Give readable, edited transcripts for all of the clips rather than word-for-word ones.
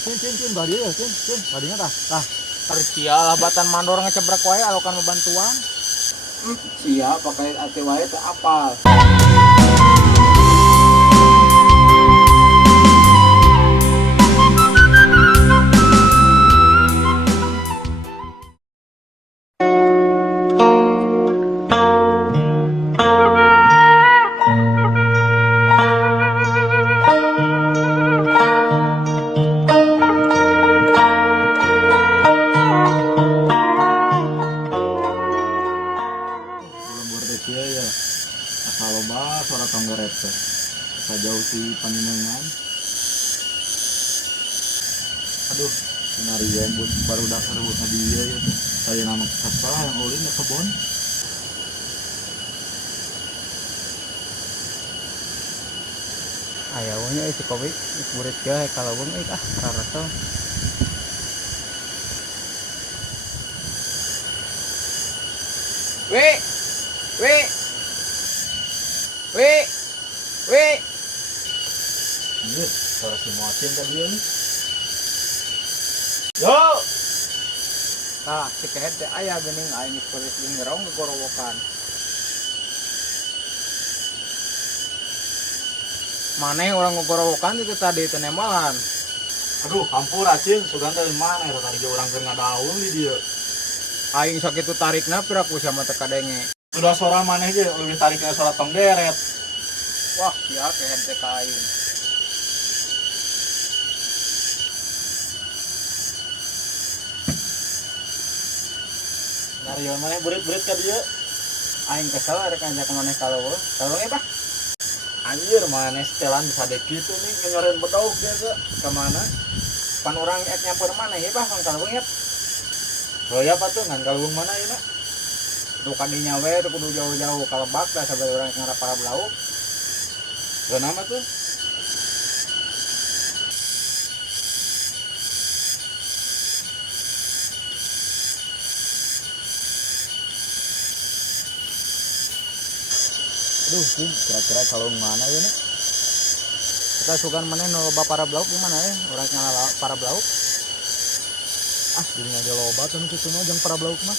cin bari ya cin barinya tah. Sial batan mandor ngecebrek wae alokan bantuan. Siap pakai ate wae teh apal. Ya, asal loba suara tonggaret teh. Jauh si paninengan. Aduh, senarian buat baru dak rebut hadiah ya teh. Saya nama salah yang ulin ya kebon. Ayawnya si kopi burit ge kalau bung rarasa. Weh. Ini salah si mocin tadi ya. Yo. Tah, cikehet teh aya geuning aing geus di ngerong gorowokan. Maneh orang ngogorowokan itu tadi teh nemalan. Aduh, hampur acin sugan dari mana ya tadi orang keur ngadaun di dieu. Aing sakitu tarikna pira ku sama teh kadenge. Sudah suara maneh ge lebih tariknya suara tong deret. Wah, sia kehet teh ka aing. Narion maneh berit-berit ka dieu. Aing kesel rek ngajak maneh kaleuweung. Kaleuweung Pak. Anjir maneh setelan bisa dek kitu nih nyoreun bedog dia ke Kemana? Pan orang ek nyamper mana ya Pak, kaleuweung ya. oh ya patuh ngan kalung mana ya nak Tuh kadinya we tuh kudu jauh-jauh ka Lebak lah sabari urang ngarap para belauk. ke nama tuh Aduh, kira-kira kalau mana ya nih? Kita sugan mana no loba para belauk gimana ya? Orang nyala para belauk. jadi aja loba tuh kitu mah jeung para belauk mah.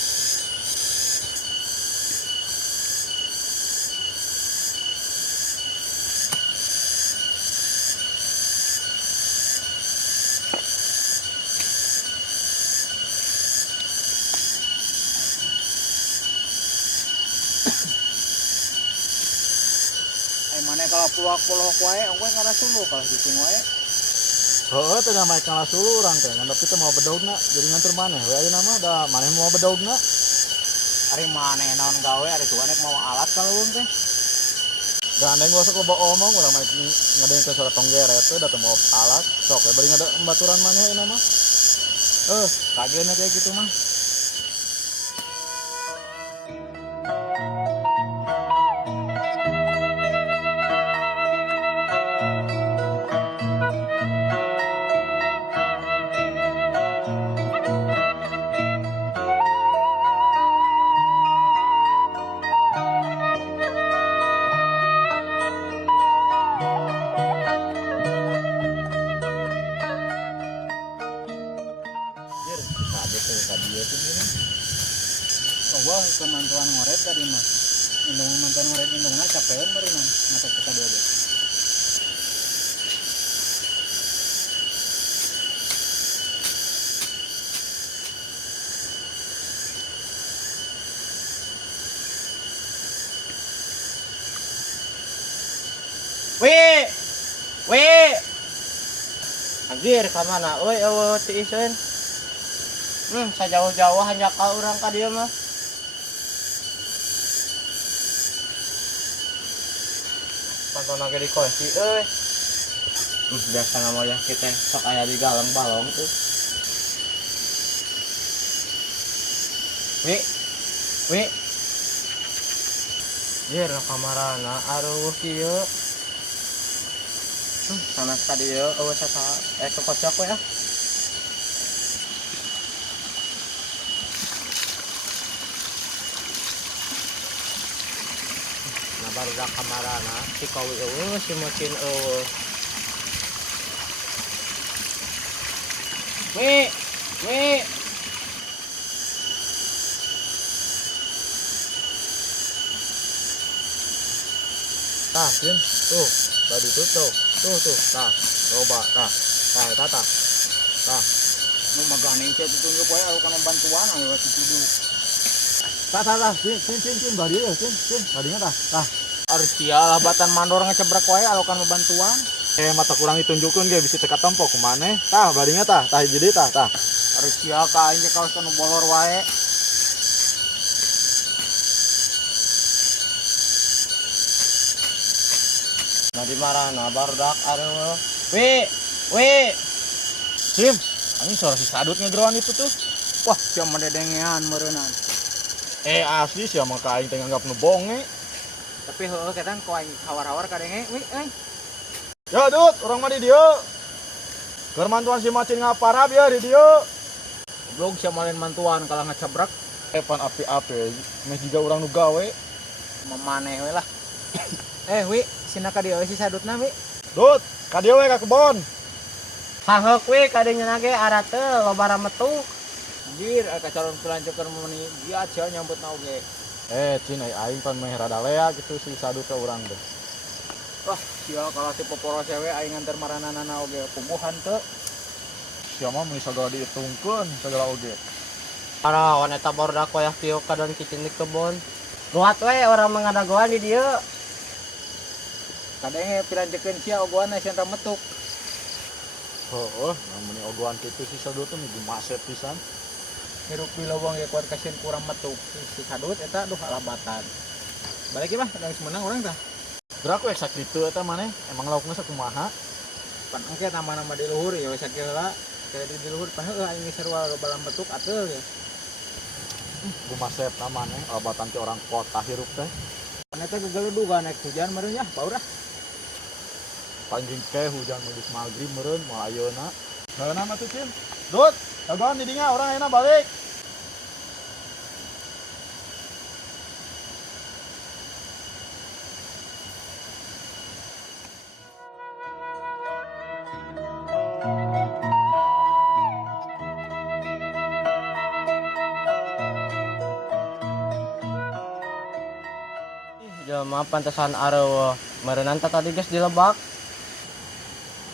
Mana kalau puak-puak wae, ongkoy ngara sulu kalau gitu wae. Heeh teh nama kalah sulu urang teh ngandap kita mau bedogna jadi nganter maneh we ayeuna mah da maneh mau bedogna. Ari maneh naon gawe ari tuan mau alat kaleuweung teh. Gandeng gua sok loba omong urang mah ngadeng ke suara tong geret teh da teu mau alat sok we bari ngada baturan maneh ayeuna mah. Kagena kayak gitu mah. Gua kemantuan ngoret tadi mah. Indung mantuan ngoret indungna capeun beureungan mata kita dua ge. Weh. Anjir ka mana? Euy eueuh ti iseun. Sajauh-jauh hanya ka urang ka dieu mah. Pantun lagi di kunci euy. Biasa nama ya kita sok aya di galang balong tuh. Wi. Jer kamarana aruh kieu. Sanes ka dieu eueuh saka kocok we ah. Barudak kamarana si kawi eueuh si mocin eueuh. Wi, wi. Tah, Cin. Tuh, tadi tuh. Tah. Coba, tah. Tah, tah, tah. Tah. Nu magana yang tunjuk wae anu kana bantuan anu waktu duduk. Tah. Cin. Bari ya, Cin. Badinya tah. Tah. Ari sia labatan mandor ngecebrak wae anu kana bantuan. Mata kurang ditunjukkeun ge bisi teka tempo kumaneh. Tah, badinya tah. Tah jadi tah. Ari sia ka aing kaos anu bolor wae. Nah di marana barudak areu. Wi. Cim, anjing suara si sadut ngegeroan itu tuh. Wah, sia mendedengean meureunnan. Asli sih emang ka aing teh nganggap nu bonge. Tapi heueuh kadang ku aing hawar-hawar kadenge, wi euy. Ya, Dut, urang mah di dieu. Keur mantuan si Macin ngaparab ya di dieu. Goblok sia malen mantuan kalah ngecebrak Pan api-api, meh juga urang nu gawe. memaneh we lah. Wi, sina ka dieu si sadutna wi. Dut, ka dieu we ka kebon. Haheuk we kadenya ge ara teu loba metuk. Anjir, aka calon pelanjukan meuni dia aja nyambut oge. Cin, aing pan meh rada lea gitu si sadut ka urang teh. Wah, sia kalau si poporo cewek aing nganter maranana oge pumuhan teu. Sia mah mun sagala diitungkeun sagala oge. Ara wanita barudak koyak tiuk kadon kicin di kebon. Luat we orang mangadagoan di dieu. Kadenge pilanjekeun sia ogoana sia metuk. Heueuh, namun ogoan kitu si sadut teh migi maset pisan. Hirup di lowong ge kuat kasieun kurang metuk. Si sadut eta duh alabatan. Balik mah geus menang urang tah. Gerak we sakitu eta maneh, emang laukna sakumaha? Pan engke nama-nama di luhur ya wes sakiheula. Kayak di luhur pan heueuh aing sarua balam metuk atuh ya. Gumasep namanya obatan ti orang kota hirup teh Pan eta gegeludugan naik hujan meureun ya, baurah. panjing teh hujan medis maghrib meureun moal ayeuna. Baeuna mah tuh Cin. Dut, dagoan di dinya urang ayeuna balik. Jelema pantesan areueuh meureunnan tadi geus dilebak.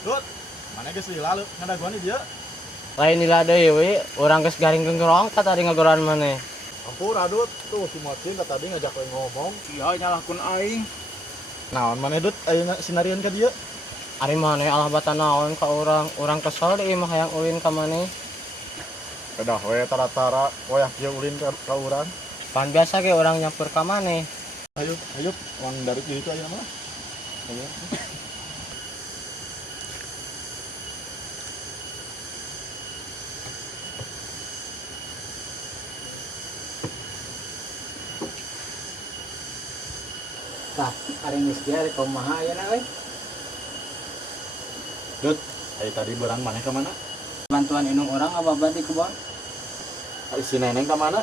Dut, mana geus lalu ngadagoan di dieu. Lain nila deui we, urang geus garing gengerong tadi ngagoran maneh. Ampura Dut, tuh si Macin tadi ngajak we ngomong. Iya nyalahkeun aing. Naon maneh Dut ayeuna sinarian ka dieu? Ari maneh alahbatan naon ka urang, urang kesel deui mah hayang ulin ka maneh. Kedah we tara-tara wayah kieu ulin ka urang. Pan biasa ge urang nyampur ka maneh. Ayo, uang dari itu aja mah. Ayo. Tah, ari geus dia ari kumaha ayeuna we? Dut, ayo tadi berang maneh ka mana? Bantuan indung urang ababad di kebon. Ari si Neneng ka mana?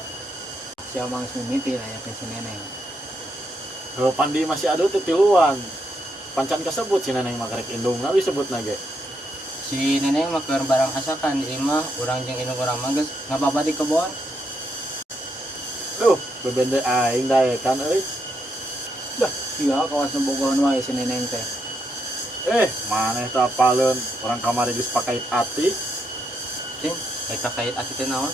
Sia mang mimiti lah ya ke si Neneng. Kalau Pandi masih ada tetiluan. Pancan kasebut si Neneng mah karek indung nabi sebutna ge. Si Neneng mah keur barang asakan di imah urang jeung indung urang mah geus ngababad di kebon. Duh, bebende aing daekan euy. Dah, sia kawas bogohan wae si Neneng teh. Maneh teh apaleun orang kamari geus pakait ati. Cing, eta kait ati teh naon?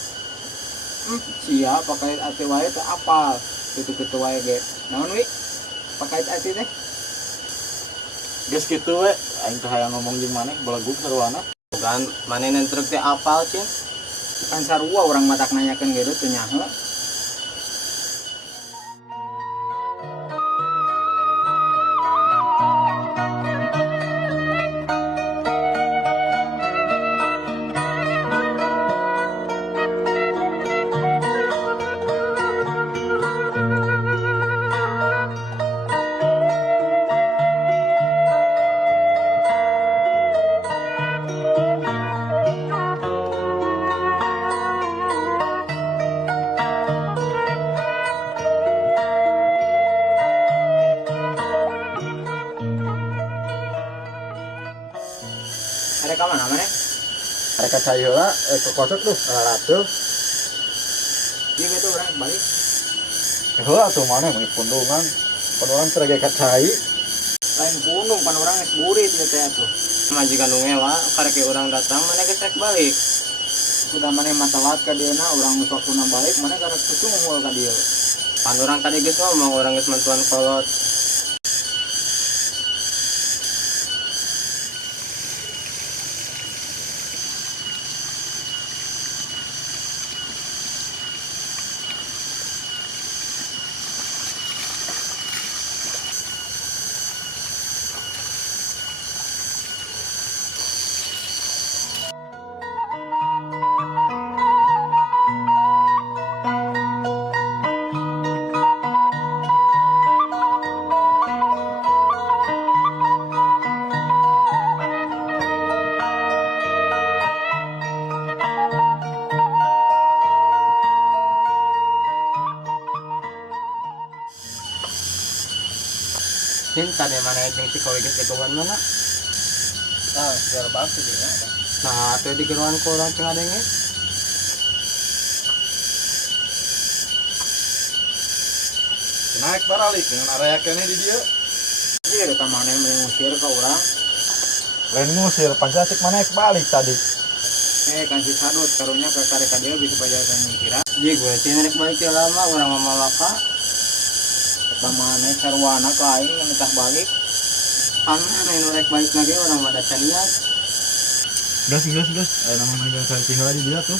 Sia pakait ati wae teh apal. Kitu-kitu wae ge. Naon wi? Pakait ati teh? Geus kitu we, aing teh hayang ngomong jeung maneh belegug saruana. Bukan maneh nentrek teh apal, Cing. Kan sarua urang matak nanyakeun ge teu nyaho. Ada ka mana maneh? Mereka cai heula ke kosek tuh ratuh. Dia betul orang balik. Heula tuh mana mun pundungan. Pundungan terage kacai. Lain gunung pan orang es burit gitu ya tuh. Majikan nu ngewa karek orang datang mana gesek balik. Sudah mana masalah ka dieu na urang sok tuna balik mana karek kesungul ka dieu. Pan orang tadi geus ngomong orang geus mantuan kolot. Cinta di mana yang si kowe geus dikewan mana? Biar batu dia. Nah, atuh di geruan ku urang teu ngadenge. Naik baralik dengan area kene di dia. Dia rek mana yang mengusir ka urang. Lain ngusir pancasik mana naik balik tadi. Kan si sadut karunya ka karek ka dieu bisa pajakan kira. Ji gue sih rek balik teh lama urang mamalaka. Pamane sarwana ka aing mentah balik. Angna nu rek balik lagi urang mada caniat. Gas. Ada nama megang cai heula di dia tuh.